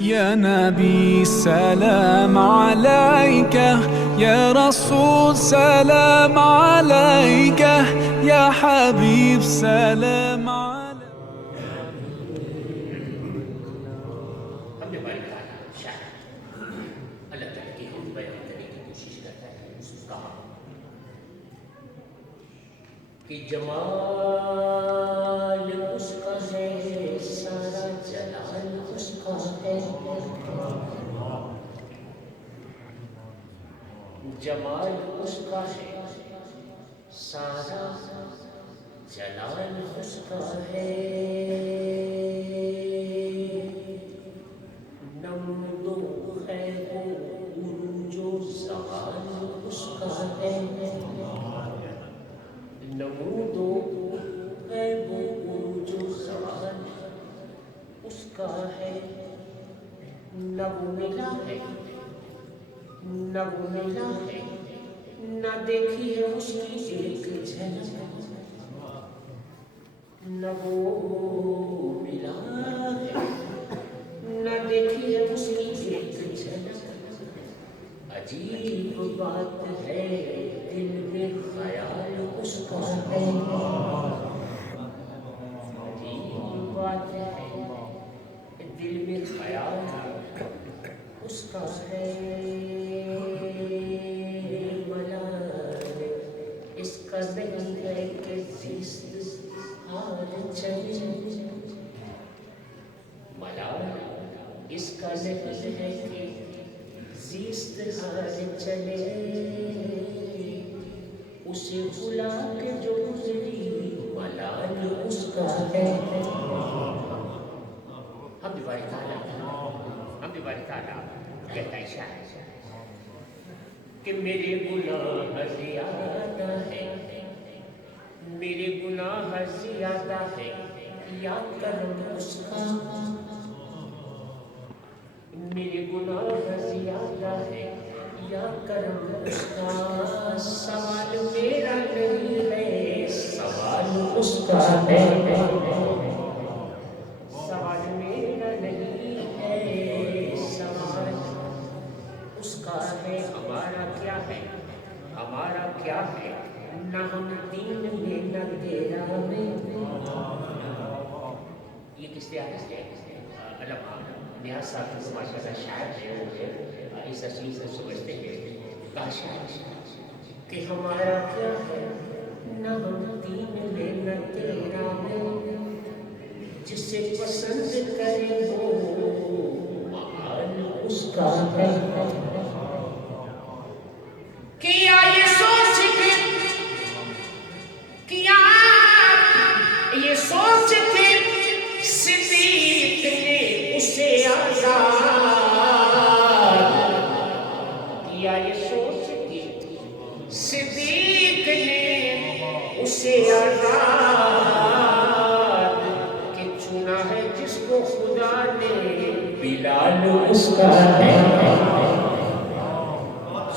يا نبي سلام عليك، يا رسول سلام عليك، يا حبيب سلام عليك. ہم نے بڑی شاعر اللہ تعالیٰ کی حمد بیان کرنے کی کوشش کرتا ہے. اس نے کہا کہ جمال اس کا ہے سارا جلال اس کا ہے. جمال اس کا ہے سارا جلال اس کا ہے. نمود و خیر و عروج و زوال اس کا ہے. نمود و خیر و عروج و زوال اس کا ہے. نہ وہ ملا ہے نہ وہ ملا ہے نہ دیکھی ہے اس کی ایک جھلک. نہ وہ ملا ہے نہ دیکھی ہے اس کی ایک جھلک. عجیب بات ہے دل میں خیال اس کا ہے. عجیب بات ہے دل میں خیال اس کا ہے. ملال اس کا نہیں ہے کہ زیست ہار چلے. ملال اس کا نہیں ہے کہ زیست ہار چلے. اسے بلا کے جو گزری ملال اس کا ہے. ہم بھی باری تعالیٰ کہتا ہے شاعر کہ میرے گناہ زیادہ ہے میرے گناہ زیادہ ہے یا کرم اس کا. میرے گناہ زیادہ ہے یا کرم اس کا. سوال میرا نہیں ہے سوال اس کا ہے. سوال میرا نہیں ہے سوال اس کا ہے. ہمارا کیا ہے ہمارا کیا ہے نہ ہم دین میں نہ تیرا میں. یہ کس طرح علامہ نیاز صاحب کی ماشاء اللہ شاعر ہے وہ اس اصلی کو سمجھتے ہیں. کہا شاعر کہ ہمارا کیا ہے نہ ہم دین میں نہ تیرا میں. جسے پسند کرے وہ محال اس کا ہے. کیا یہ سوچ کے کیا یہ سوچ کے صدیق نے اسے آزاد کیا. یہ سوچ کے صدیق نے اسے آزاد کہ چنا ہے جس کو خدا نے بلال اس کا ہے.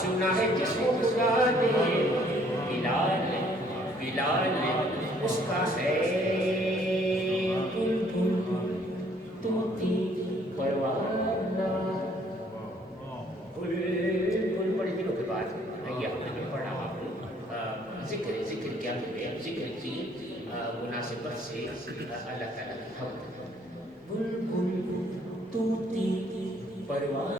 چنا ہے جس کو خدا نے بلال اس کا ہے. بلبل طوطی پروانہ بلبل بڑے دنوں کے بعد یہ ہم نے پڑھا. ذکر کیا ہوئے ذکر کی مناسبت سے اللہ تعالیٰ کی حمد. بلبل طوطی پروانہ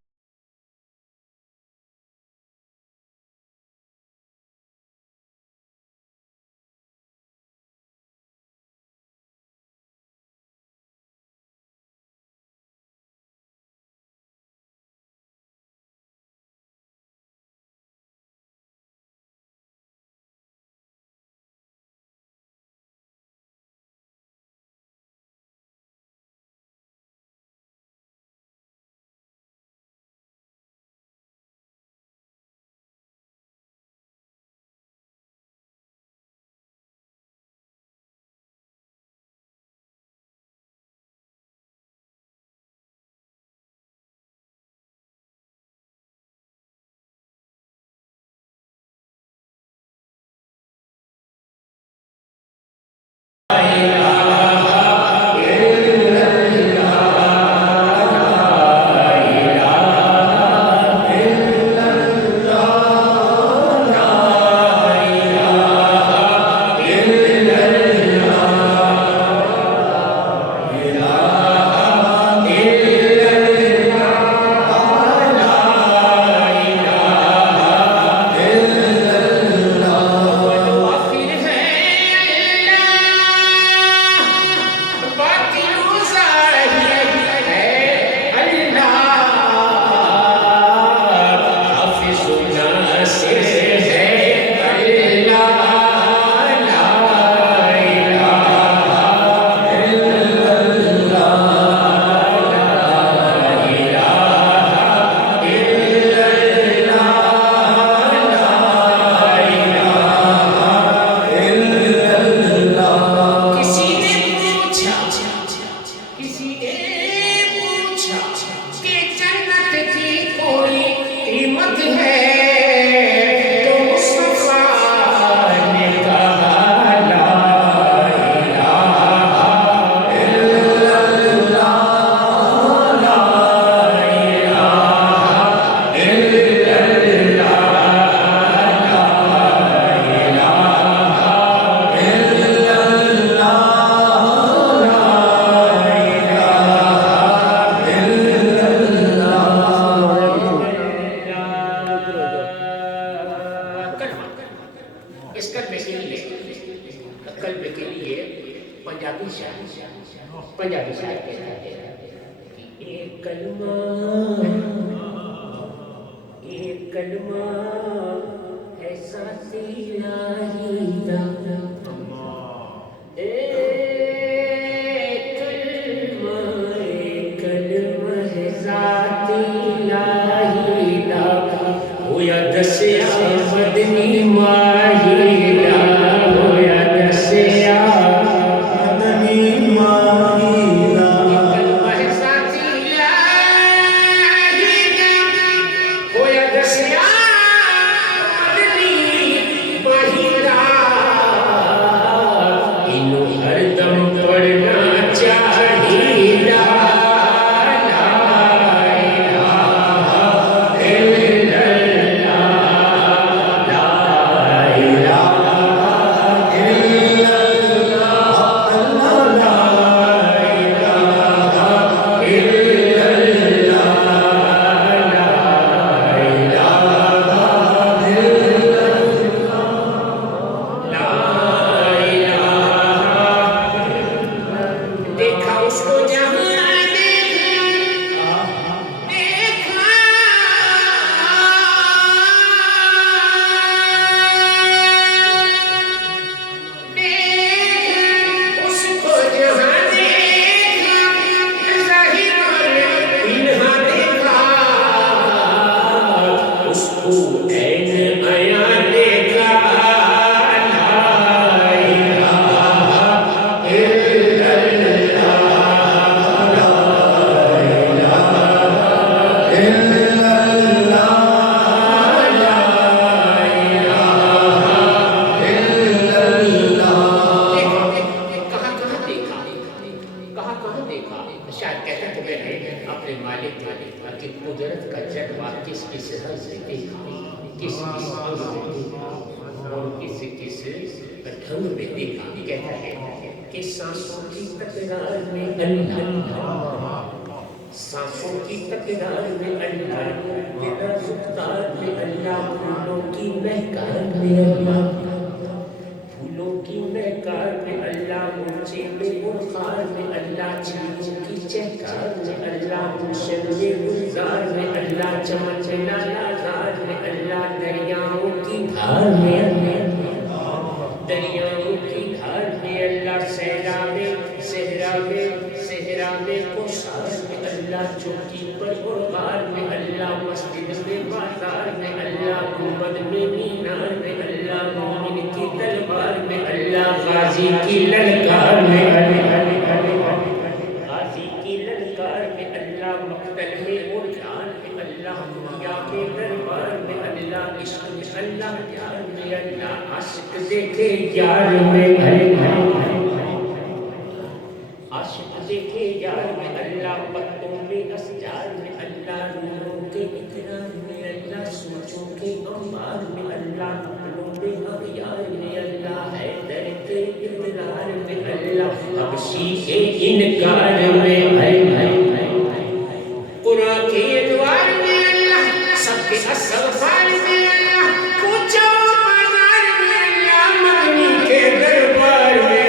ایک کلمہ ہے ذات الہی دا ایک کلمہ ہے ذات الہی دا ہویا دسیا مدنی ماہی دا ہویا دسیا سانسوں کی تکرار میں اللہ بلا رفتار میں اللہ پھولوں کی مہکار میں اللہ پھولوں کی مہکار میں اللہ مورچے میں بخار میں اللہ چڑیوں کی چہکار میں اللہ گلشن میں گلزار میں اللہ چمن لالازار میں اللہ دریاؤں کی دھار میں دریاؤں کی دھار میں اللہ صحرا میں کوثر میں اللہ چوکی پر غبار میں اللہ مسجد میں بازار میں اللہ گنبد میں مینار میں اللہ مومن کی تلوار میں اللہ غازی کی للکار میں غازی کی للکار میں اللہ مقتل میں مرجان میں اللہ دنیا کے دربار میں اللہ عشق میں اللہ پیار میں اللہ عاشق دیکھے یار میں عاشق دیکھے یار میں اللہ پتوں میں اشجار میں اللہ روحوں کے اقرار میں اللہ سوچوں کے انبار میں اللہ عقلوں میں اغیار میں اللہ حیدر کے اقرار میں اللہ حبشی کے انکار میں قرآن کے ادوار میں اللہ سب کے استغفار میں اللہ پوچھو بازار میں اللہ مدنی کے دربار میں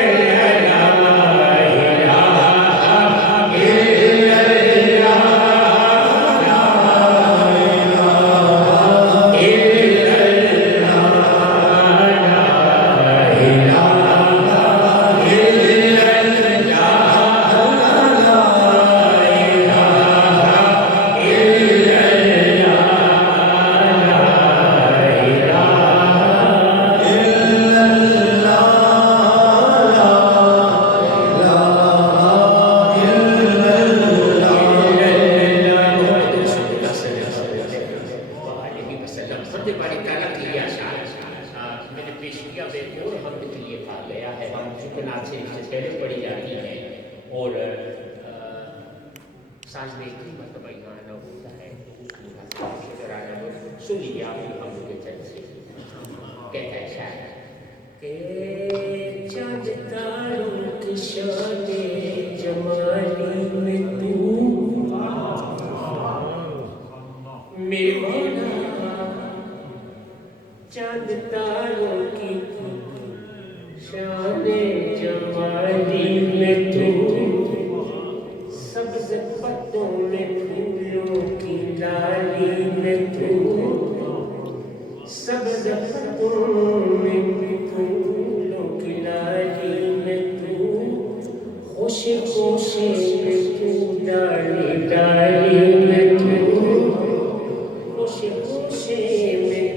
چاند تاروں کی شان جمالی میں تو سبز پتوں میں میں تو سبز پتوں میں پھولوں کی لالی میں تو خوشی خوشی میں تو ڈالی ڈالی میں تو خوشی خوشی میں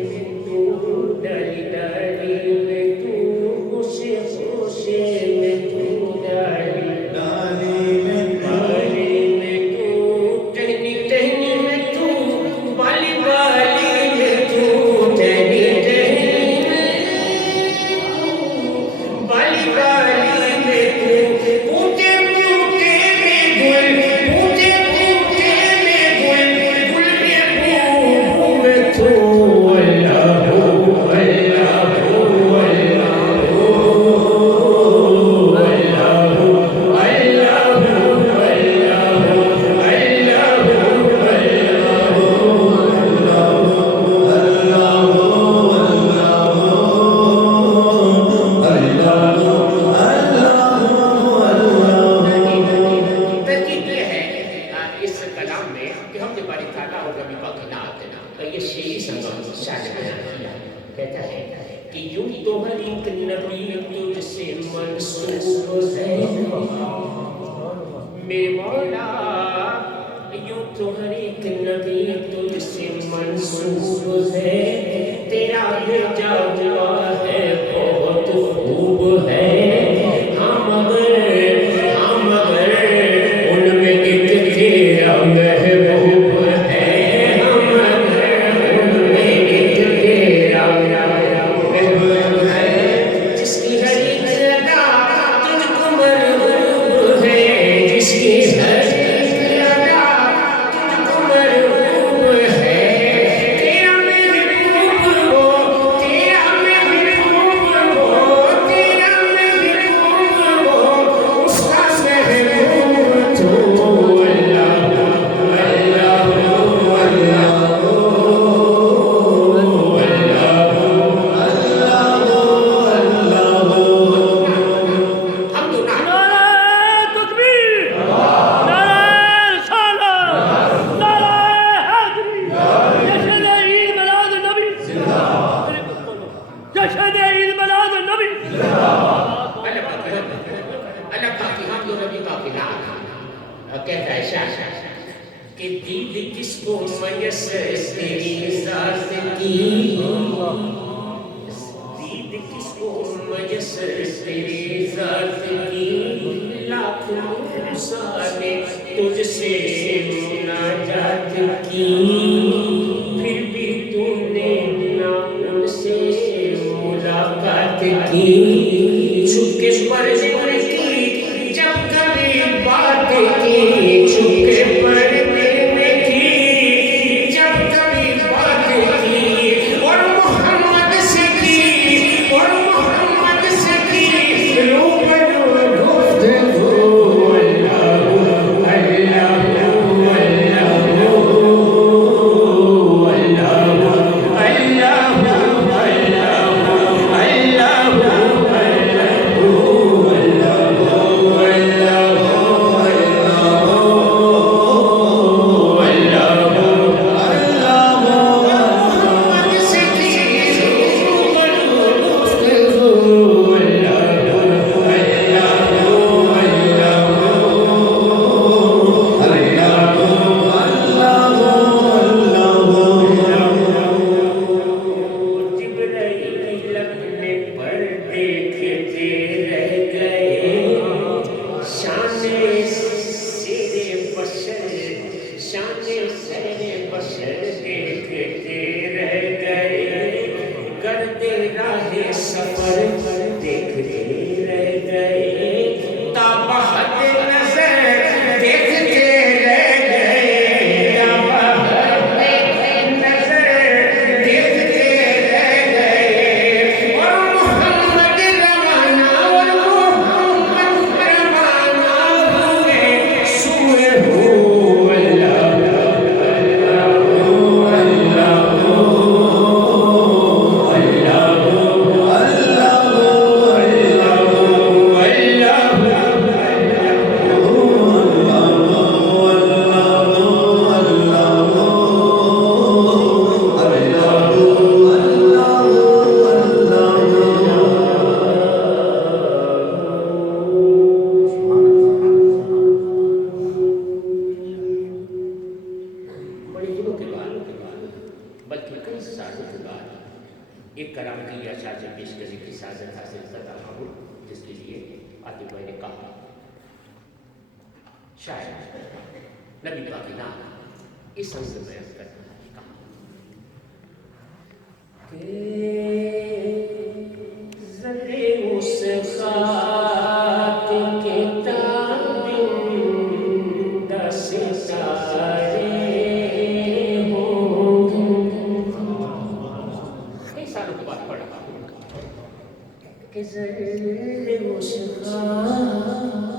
تو ڈالی ڈالی میں تو خوشی خوشی میں تو ڈالی ڈالی میں تو ٹہنی ٹہنی میں تو بالی بالی میں تو ٹہنی ٹہنی میں تو بالی بالی میں تو پوٹے پوٹے میں گل پوٹے پوٹے میں گل گل میں پھول میں تو اللہ ترکیب یہ ہے اس کلام میں کہ ہم نے باری تعالیٰ اور نبی پاک کی نعت یہ شعری سنگم شاعر نے بیان کیا کہتا ہے کہ یوں تو ہر ایک نبی تجھ سے منسوب ہے میرے مولا یوں تو ہر ایک نبی تجھ سے منسوب ہے تیرا بھیجا ہوا ہے بہت خوب ہے ہم اگر ان میں ایک تیرا محبوب ہے ہم اگر ان میں ایک تیرا محبوب ہے جس کی ہر ایک ادا تجھ کو مرغوب ہے جس کی ہر ایک ادا تجھ کو مرغوب ہے تیرا محبوب ہو تیرا محبوب ہو تیرا محبوب ہو اس کا محبوب تو اللہ ہم تو نہ نعرہ تکبیر نعرہ رسالت نعرہ حیدری جشن عید میلاد النبی جشن عید میلاد النبی اللہ پاک کی حمد و نبی پاک کی نعت کہتا ہے شاہ کہ دید کس کو میسر تیری ذات کی دید کس کو میسر تیری ذات کی لاکھ موسیٰ نے تجھ سے مناجات کی پھر بھی تو نے نہ ان سے ملاقات کی چھپ کے پردے میں کی جب کبھی بات کی چھپ کے پردے میں کی جب کبھی بات کی اور محمد سے کی اور محمد سے کی روبرو گفتگو اللہ جبرائیل اپنے پر دیکھتے رہ گئے شان سیر بشر دیکھتے رہ گئے گرد راہ سفر دیکھتے رہ گئے تابحت نظر دیکھتے رہ گئے تابحت نظر دیکھتے رہ گئے اور محمد روانہ ہوئے سوئے ہو اللہ ایک کلام کی اشعار سے پیشکشی کی سعادت حاصل کر رہا ہوں، جس کے لیے آتے ہوئے نے کہا شاید نبی پاک کی نام اس حصے میں کرنا ہے کہا کہ ذرے اس خاک کے تابندہ ستارے ہوں کئی سالوں کے بعد پڑھ رہا ہوں کہ ذرے اس خاک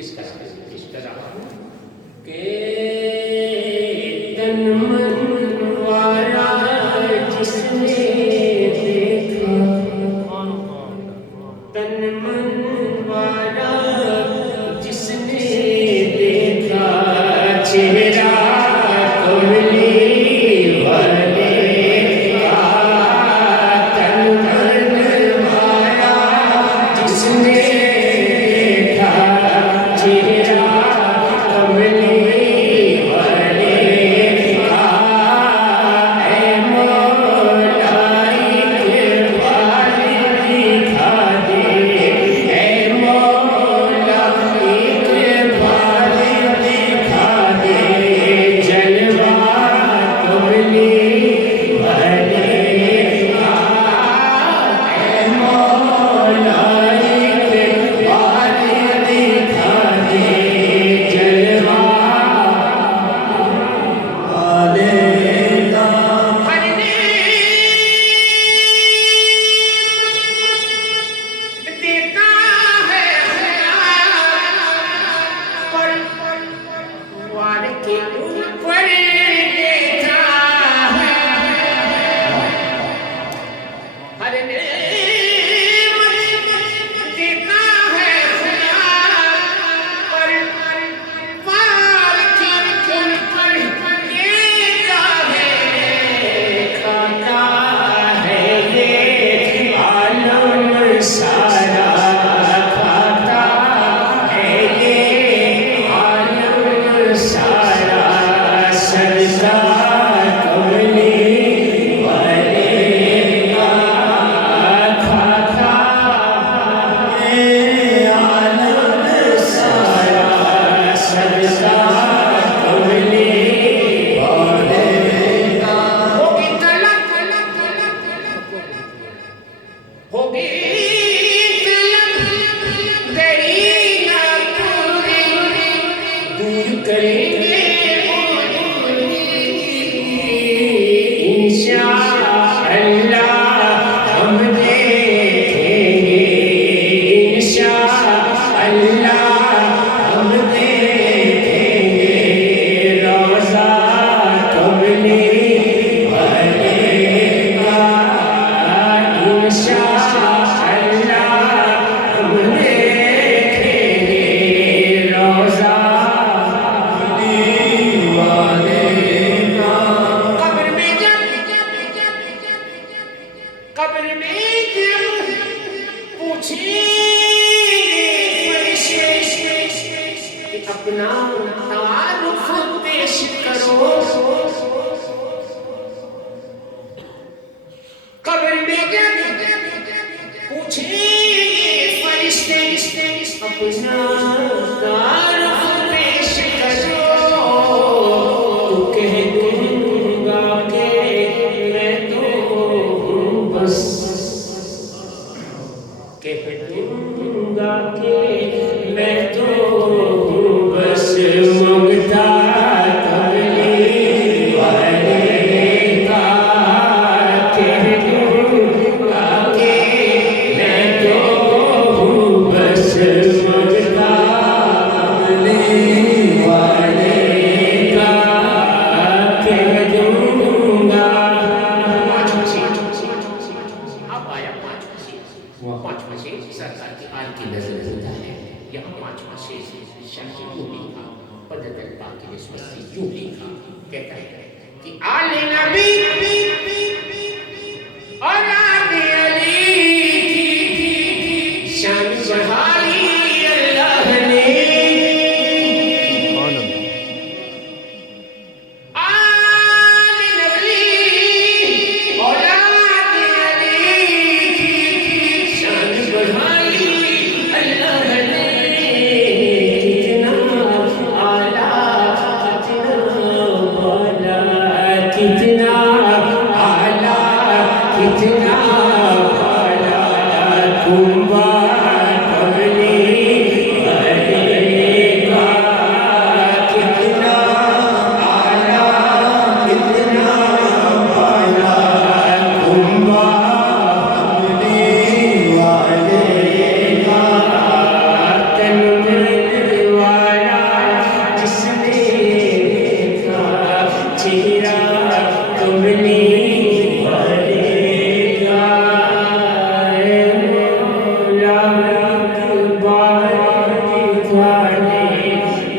اس طرح کہ تن من والا جس نے دیکھا، تن من والا جس نے دیکھا، چہرہ کملی والے کا، تن من والا جس نے دیکھا، چہرہ کملی کتنا والے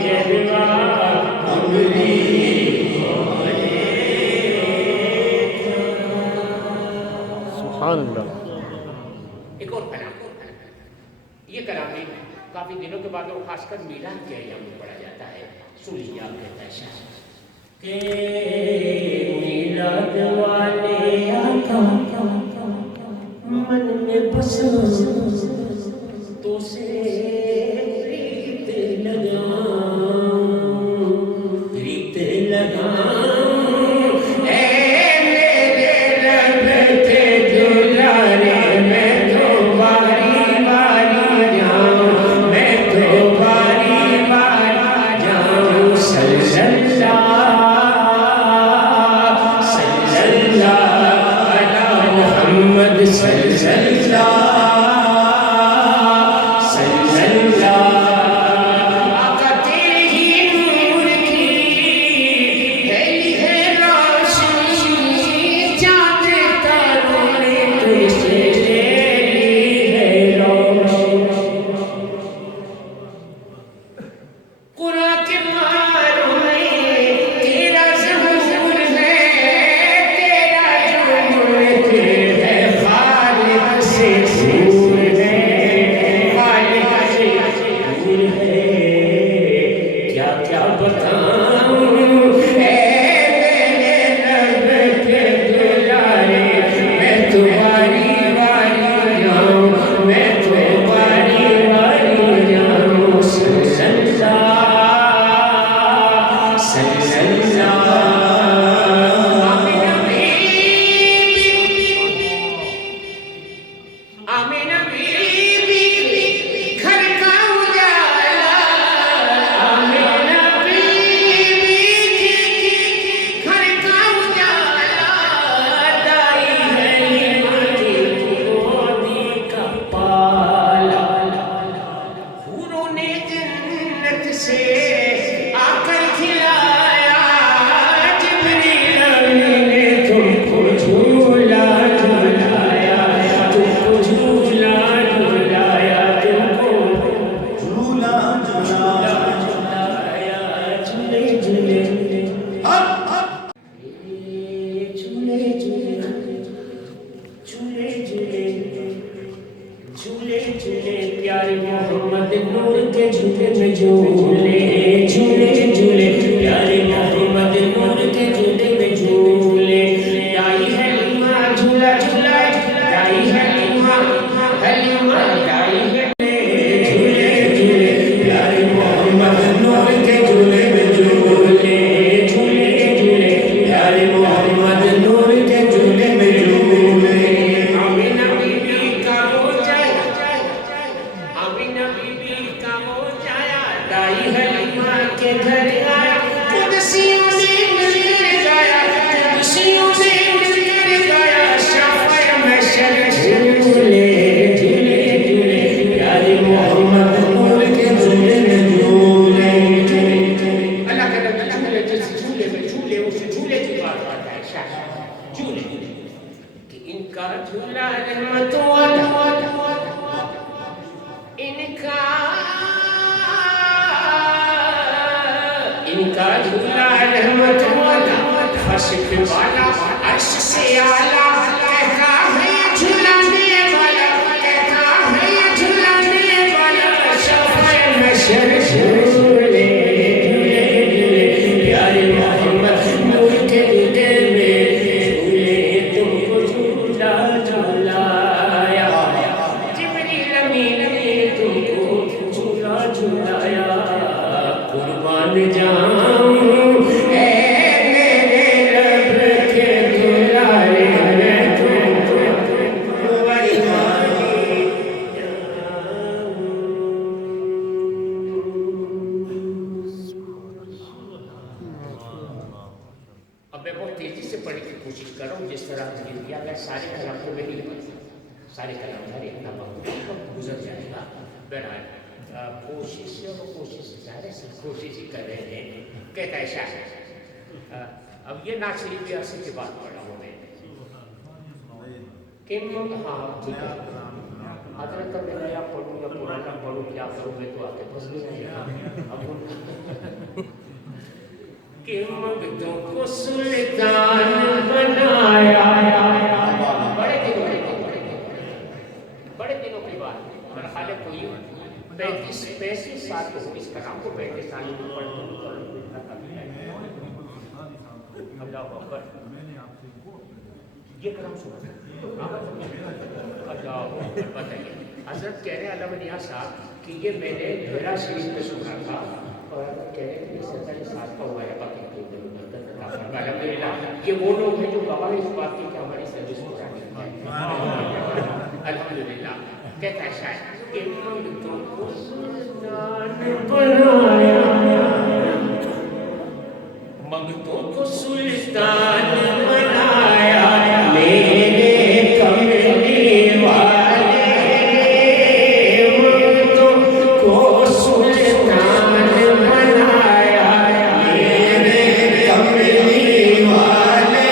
جلوہ امری سبحان اللہ. ایک اور کلام، یہ کلام بھی کافی دنوں کے بعد وہ خاص کر میلاد کے ایام میں پڑھا جاتا ہے. سنیے آپ کہتا ہے شاہ کہ میلاد والے آقا من میں بس تو سے ریت لگاؤں ریت لگاؤں اے میرے رب کے دلارے میں تو باری باری جاؤں میں تو باری باری جاؤں صلی اللہ علی محمد صلی اللہ اب یہ نعت شریف بھی عرصے کے بعد پڑھا ہوں میں حضرت کا میں نیا پڑھوں یا پرانا پڑھوں کیا کروں میں تو آتے بس نہیں کہ مگتوں کو سلطان بنایا بڑے دنوں کی بات میرا خیال ہے کوئی 35 سال کو اس کلام کو 35 سال کو اللہ اکبر یہ کلام سنا اللہ بتائیے حضرت کہہ رہے ہیں علامہ نیاز صاحب کہ یہ میں نے میرا شریف میں سنا تھا اور حضرت کہہ رہے ہیں کہ 47 سال کا ہوا ہے باقی الحمدللہ یہ وہ لوگ ہیں جو گواہ اس بات کی کہ ہماری سروس پرانی ہے الحمدللہ کہتا ہے شاید کہ مگتوں کو سلطان بنایا مگتوں کو سلطان بنایا میرے کملی والے مگتوں کو سلطان بنایا میرے کملی والے جب اپنا دربار لگایا جب اپنا دربار لگایا میرے کملی والے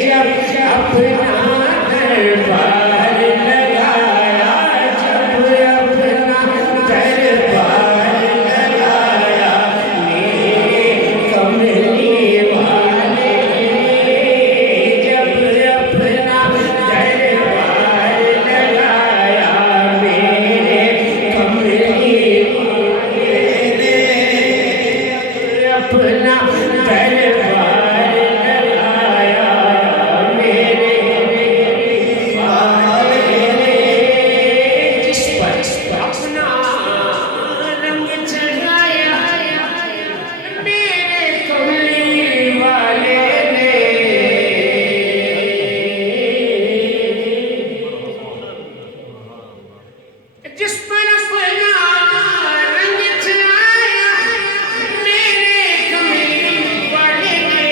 جب اپنا دربار لگایا میرے کملی والے اپنا دربار لگایا میرے جس پر اپنا رنگ چڑھایا میرے کملی والے نے جس پر اپنا رنگ چڑھایا میرے کملی والے نے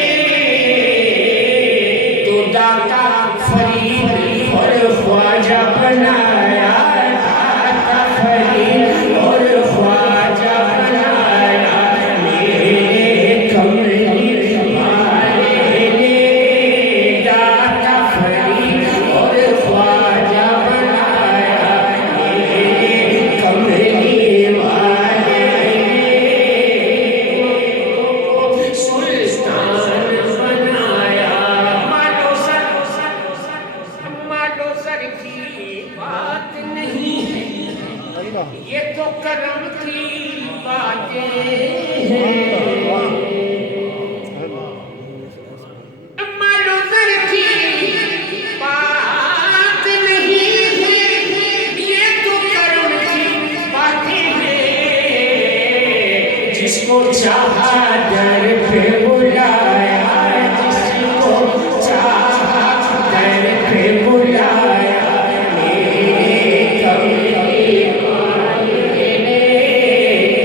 تو داتا فرید اور خواجہ بنایا داتا فرید اور خواجہ بنایا میرے کملی والے نے داتا فرید اور خواجہ بنایا میرے کملی والے نے سلطان بنایا مالو سر کی بات نہیں ہے یہ تو کرم کی باتیں ہیں مالو سر کی بات نہیں ہے یہ تو کرم کی باتیں ہیں جس کو چاہا در پہ بلایا جس کو چاہا در پہ بلایا میرے کملی والے نے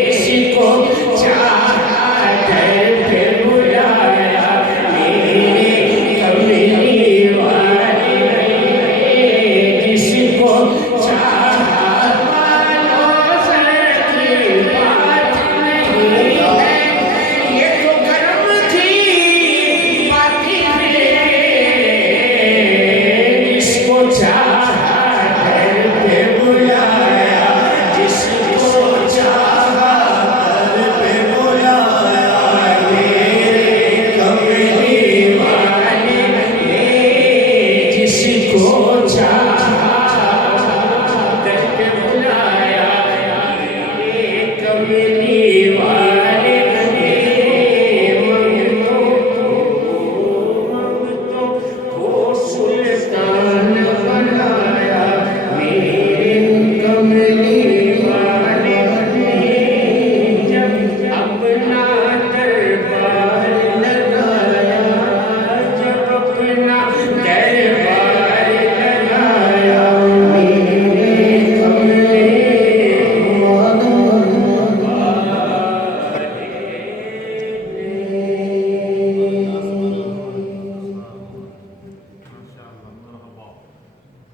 جس کو چاہا در پہ بلایا میرے کملی والے نے جس کو چاہا مالو سر کی بات نہیں ہے یہ تو کرم کی باتیں ہیں جس کو چاہا در پہ بلایا جس کو چاہا در پہ بلایا میرے کملی والے نے جس کو چاہا در پہ بلایا میرے کملی والے نے مگتوں کو سلطان بنایا میرے کملی والے نے جب اپنا دربار لگایا جب اپنا دربار لگایا میرے کملی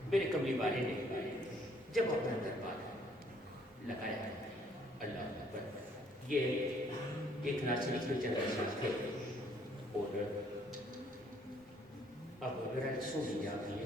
میرے کملی والے نے جب اپنا دربار لگایا اللہ اکبر یہ ایک ناصری کے جنرل صاحب تھے اور اب میرا سو بھی جاتی ہے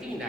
3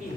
3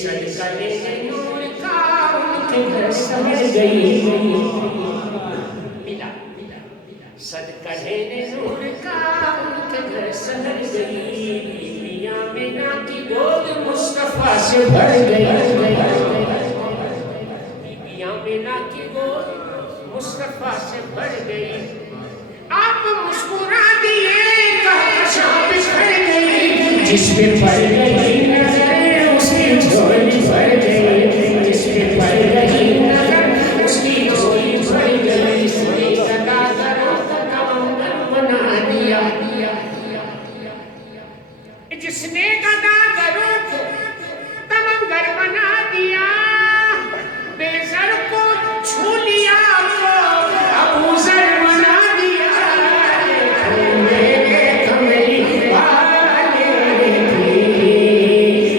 صدقہ لینے نور کا ان کے گھر سمجھ گئی ملا صدقہ لینے نور کا ان کے گھر سمجھ گئی میاں مینا کی گود مصطفیٰ سے بھر گئی میاں مینا کی گود مصطفیٰ سے بھر گئی آپ مسکرا دیے کہکشاں بکھر گئی جس پہ پڑ گئی نظر اس کی جھولی بھر گئی جس پہ پڑ گئی نظر اس کی جھولی بھر گئی اس نے گدا دروں کا کمنگل بنا دیا جس نے گدا دروں کو کمنگل بنا دیا بے زر کو چھو لیا تو ابو زر بنا دیا میرے کملی والے کی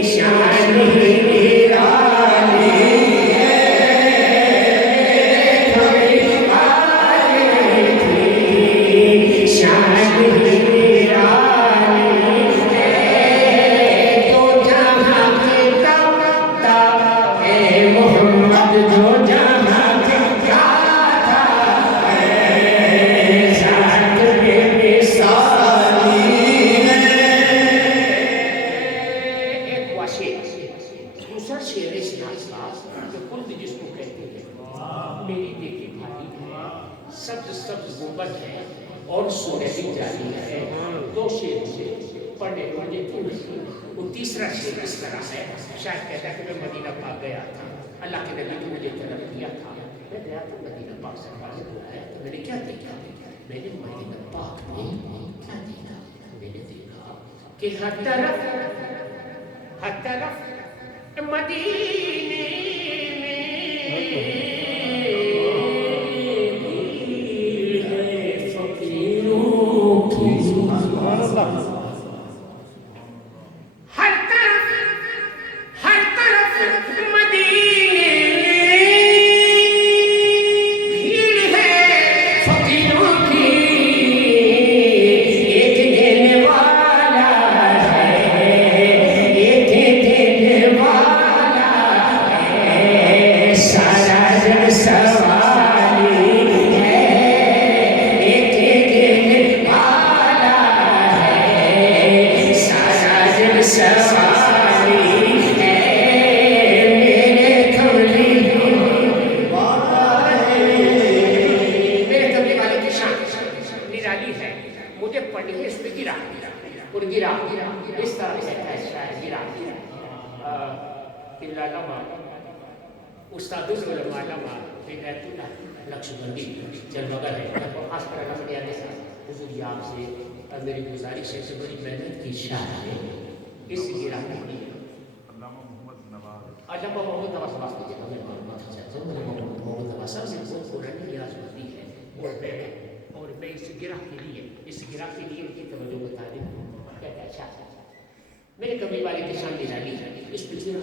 شان ہی نرالی کملی والے کی شان ہی نرالی تو جہاں کے تابتا اے محمد جو جہاں کے گاتا اے ذات بے مثالی ایک ہوا شعر دوسرا شعر اس ناز کا جو کلب جس کو کہتے ہیں میری دیکھی بھائی ہے سبز سبز گنبد ہے اور سنہری جالی ہے دو شعر سے پڑھنے مجھے تو نہیں وہ تیسرا شعر اس طرح ہے شاید کہتا ہے کہ میں مدینہ پاک گیا تھا اللہ کے نبی نے مجھے طلب کیا تھا میں گیا تھا مدینہ پاک سرکار سے بلایا تو میں نے کیا دیکھا میں نے مدینہ پاک میں کیا دیکھا میں نے دیکھا کہ ہر طرف مدینے میں فقیروں کی ہر طرف مدینے بھیڑ ہے فقیروں کی ایک دینے والا ہے ایک دینے والا ہے سارا جگ سوالی ہے ایک دینے والا ہے سارا جگ سوالی ہے میرے کملی والے کی شان نرالی ہے مجھے پڑھنے اس پہ گرا اور گرا اس طرح سے ایسا ہے گرا علامہ استاد العلماء علامہ بیت اللہ لکشمندی جلمگر ہے خاص کر علامہ یاد سے حضور یہ آپ سے میری گزارش ہے کہ بڑی محنت کی شان ہے اس گرا کی علامہ محمد نواز بات کیجیے گا محمد نواز صاحب سے بہت قرآن ریاض ہوتی ہے اور میں اس گرہ کے لیے ان کی توجہ بتا دیں کہتا ہے شاہ میرے کملی والے کی شان نرالی ہے اس پہ گرا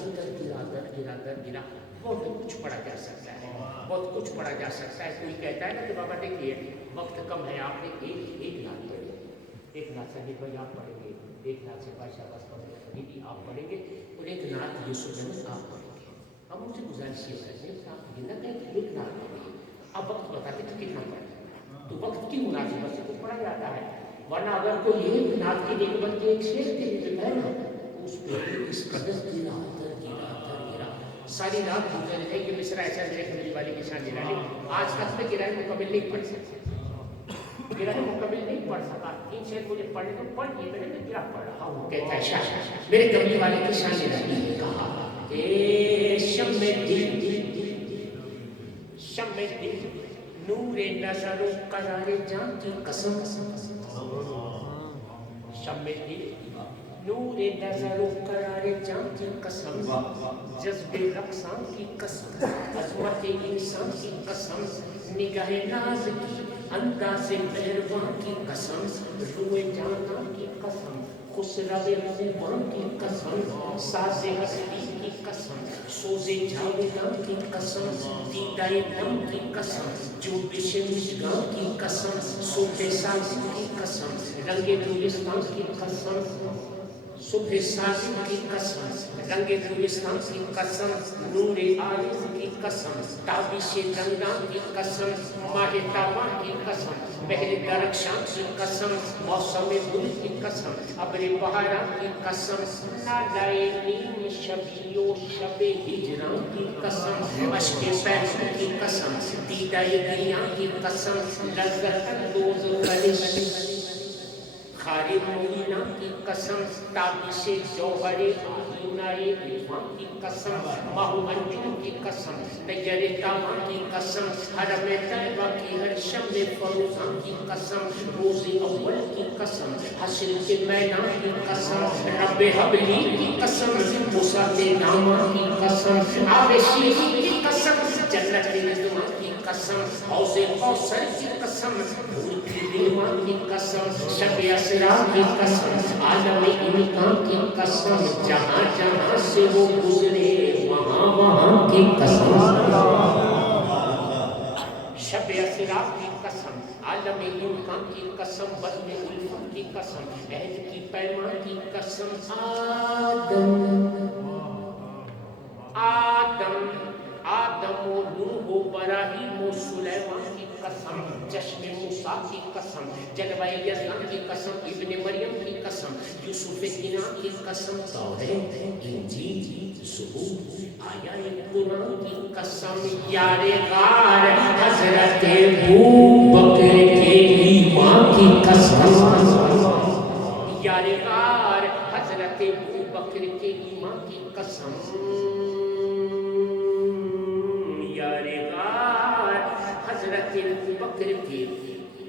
بہت کچھ پڑھا جا سکتا ہے بہت کچھ پڑھا جا سکتا ہے کوئی کہتا ہے نا کہ بابا دیکھیے وقت کم ہے آپ نے ایک نعت پڑھی ایک نعت سنجید بھائی آپ پڑھیں گے ایک نعت سے بادشاہ بھی آپ پڑھیں گے اور ایک نعت یوسف ممون آپ پڑھیں گے اب مجھے گزارش یہ کرتے ہیں کہ آپ یہ نہ کہیں کہ ایک نعت پڑھیں اب وقت بتاتے کہ کتنا پڑھیں تو وقت کی مناسبت سے کچھ پڑھا جاتا ہے ورنہ اگر کوئی ایک نعت کی ایک بلکہ ایک شعر کے لیے جو ہے نا اس پہ اس قدر گرا ساری رات گزر ہے کہ مصرا ایسا میرے کملی والی کی شان نرالی آج تک میں گرائے مکمل نہیں پڑھ سکتا گرائے مکمل نہیں پڑھ سکا ان شعر مجھے پڑھنے تو پڑھ لیے میں نے گرا پڑھ رہا ہوں کہتا ہے شاہ میرے کملی والے کی شان نرالی نے کہا اے شمع دل نور نظر و قرار جان کی قسم شمع دل نور نظر و قرار جان کی قسم جذب رقصان کی قسم عظمت انسان کی قسم نگاہ ناز کی انداز مہربان کی قسم روئے جانا کی قسم خسرو خوبان کی قسم ساز ہستی کی قسم سوز جاویدان کی قسم دیدہ نم کی قسم جوبش مشگان کی قسم صوت ساز کی قسم رنگ گلستان کی قسم صبح سازی کی قسم، رنگ گلستان کی قسم، نور عارض کی قسم، تابش رنگان کی قسم، ماہ تاباں کی قسم، بحر درخشاں کی قسم، موسم گل کی قسم، ابر بہاراں کی قسم، نالائے نیم شبی و شب ہجراں کی قسم، اشک پیروں کی قسم، دیدہ گریاں کی قسم، لذت اندوز کلش خاری مبینہ کی قسم، تابش جوہر آئینہ عرفان کی قسم، ماہ انجم کی قسم، نیر تاباں کی قسم، حرم طیبہ کی ہر شمع فروزاں کی قسم، روز اول کی قسم، حشر کے میدان کی قسم، رب حبلی کی قسم، موسیٰ کے نامہ کی قسم، آب شیری کی قسم، جنت رضوان کی قسم، حوض کوثر کی قسم، پھول کی دلواں کی قسم، شب اسرا کی قسم، عالم امکان کی قسم، جہاں جہاں سے وہ گزرے وہاں وہاں کی قسم، شب اسرا کی قسم، عالم امکان کی قسم، بزم الفت کی قسم، عہد کی پیمان کی قسم، آدم و نوح و ابراہیم و سلیمان کی قسم، چشم موسیٰ کی قسم، جلوہ یزدان کی قسم، ابن مریم کی قسم، یوسف کنان کی قسم، توریت انجیل زبور آیہ قرآن کی قسم، یار غار حضرت ابوبکر کے ایمان کی قسم، یار غار حضرت ابوبکر کے ایمان کی قسم، حضرت ابوبکر کے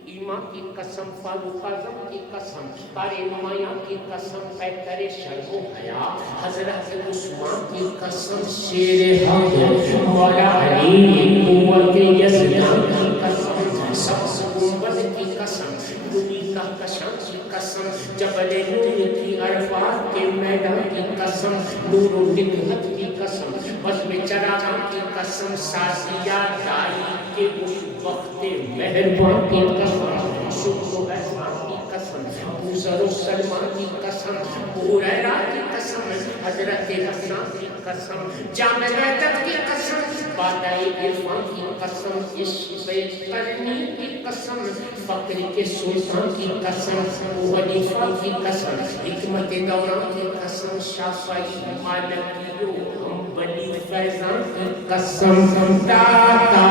ایمان کی قسم، فاروق اعظم کی قسم، قاری نمایاں کی قسم، پیکر شرم و حیا حضرت عثمان کی قسم، شیر حق مولا علی قوت یزدان کی قسم، سبز گنبد کی قسم، رومی کہکشاں کی قسم، جبل نور کی عرفات کے میدان کی قسم، نور و نکہت کی قسم، بزم چراغاں کی قسم، سازیہ دائی کے اس وقت مہربان کی قسم، شکر و احسان کی قسم، موسیٰ و سلمان کی قسم، حریرہ کی قسم، حضرت حسان کی قسم، جامع بیدت کی قسم، بادائی عرفان کی قسم، عشق قرنی کی قسم، فقر کے سلطان کی قسم، ابو حنیفہ کی قسم، حکمت دوران کی قسم، شافعی مالکی و حنبلی فیضان کی قسم، داتا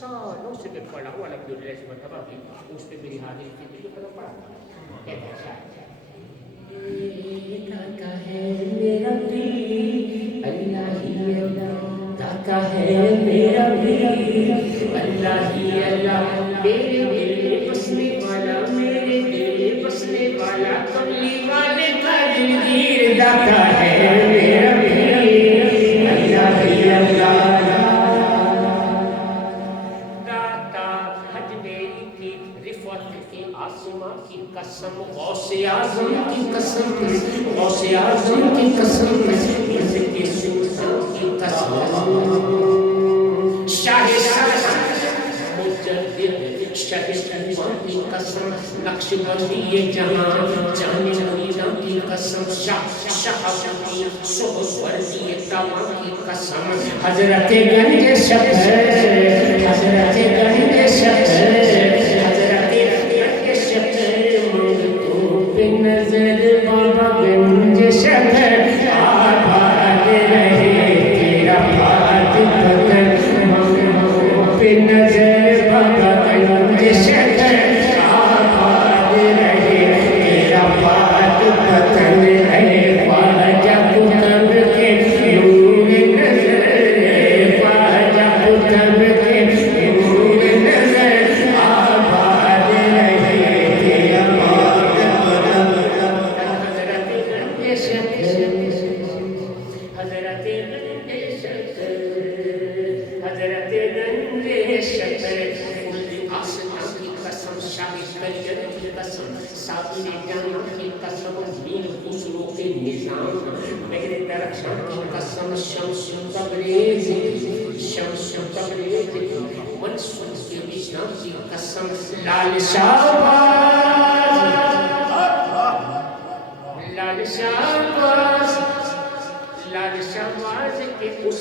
سالوں سے میں پڑھا ہوں الحمدللہ سے مرتبہ بھی اس پہ میری حاضری کی تھی جو پڑھا کہتے ہیں شاید داتا ہے میرا بھی اللہ ہی اللہ، داتا ہے میرا بھی اللہ ہی اللہ، میرے دل میں بسنے والا، میرے دل میں بسنے والا، کملی والے کا دلگیر، داتا ہے میرا بھی اللہ ہی اللہ، قسم غوث اعظم کی قسم، غوث اعظم کی قسم، عز کے سلطان کی قسم، شاہ مجدد شاہ شریفان کی قسم، نقش بندی جہاں جانے مریدان کی قسم، شہابی صحب وردی تمام کی قسم، حضرت گنج شکر، حضرت گنج شکر، نظر بابا گنج شکر آباد رہے تیرا بات پتن پہ نظر بابا گنج شکر آباد رہے تیرا بات پتن رہے خواجہ کتب کے نور نظر خواجہ کتب کے نور کریئر کی قسم ساتھی جانا کی قسم دین دوسروں کے نظام میرے درخشاں کی قسم شمس تبریز منصور کے وجدان کی قسم لال شہباز کے اس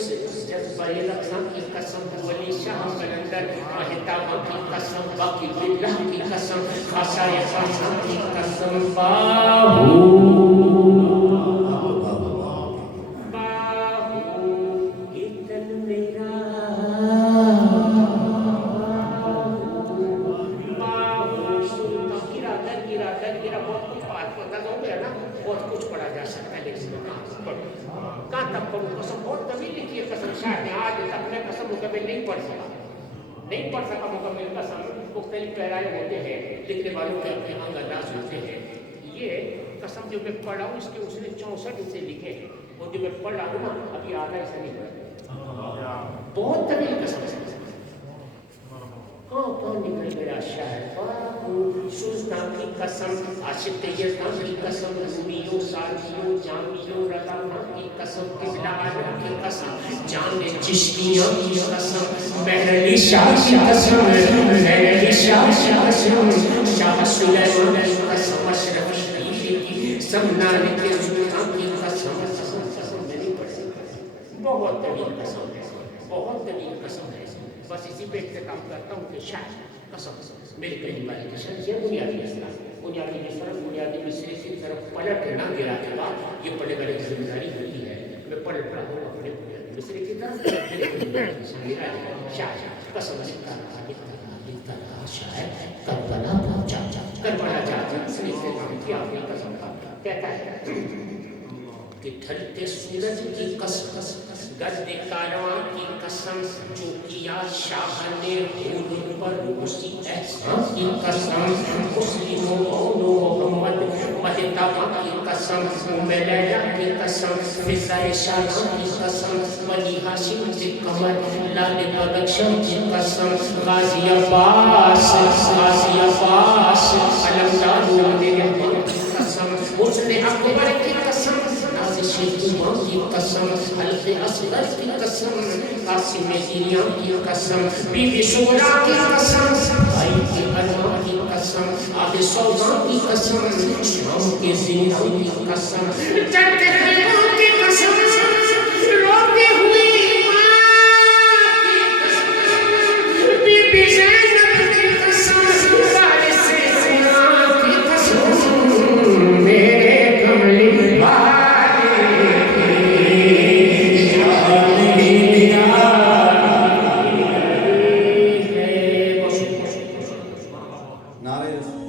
جذبہ رقصاں کی قسم ولی شاہ قلندر مہتابہ کی قسم باقی باللہ کی قسم خاصائے خاصاں کی قسم باہو ایتن میرا باہو سنتا گرا بہت کچھ بات پتا ہو گیا نا بہت کچھ پڑھا جا سکتا ہے لیکن کہاں تک پڑھوں قسم بہت طویل لکھی ہے قسم شاید آج تک میں قسم مکمل نہیں پڑھ سکا مکمل قسم مختلف پیرائے ہوتے ہیں لکھنے والوں کے اپنے انگ انداز ہوتے ہیں یہ قسم جو میں پڑھا ہوں اس کے اس نے 64 حصے لکھے ہیں اور جو میں پڑھ رہا ہوں نا ابھی آدھا حصہ نہیں پڑھا بہت طویل قسم کون نکل گیا شاید سلطان کی قسم عاشق یزدان کی قسم رومیوں سالمیوں جامیوں رضاواں کی قسم قبلہ عالم کی قسم جان چشتیاں کی قسم مہر شاہ کی قسم مہر شاہ کی قسم شاہ سلیمان کی قسم اشرفی بیوی کی سمنان کے سلطان کی قسم میں نہیں پڑھ سکتا بہت طویل قسم ہے بہت طویل قسم ہے بس اسی پہ اختتام کرتا ہوں کہ شاید قسم میرے کہنے والے کی شرط یہ بنیادی مصرف بنیادی مصرے کی طرف پلٹ نہ گرا کے بعد یہ پڑھنے والے کی ذمہ داری ہوتی ہے میں پلٹ رہا ہوں اپنے بنیادی مصرے کی طرف شاید قسم لکھتا رہا شاید کربلا پہنچا کربلا جاتا اس نے اختتام کیا اپنی قسم کا کہتا ہے کہ ڈھلتے سورج کی قسم گرد کارواں کی قسم جو کیا شاہ نے حور پر اسی احسان کی قسم مسلموں و محمد مہتابہ کی قسم ام لیلا کی قسم فضائے شاہ کی قسم ولی ہاشم کے قمر لال بدخشاں کی قسم غازی عباس علمدار رحمان کی قسم حسن اکبر کی قسم شیخ کی قسم حلق اصغر کی قسم قاسم دنیا کی قسم بی بی شورا کی قسم بھائی کے ارما کی قسم آب سودا کی قسم شام کے زندہ کی قسم چلتے خیموں کی قسم روتے ہوئی ماں کی قسم بی بی زینب کی قسم وارث زینا کی قسم میرے کملی بھائی نعرہ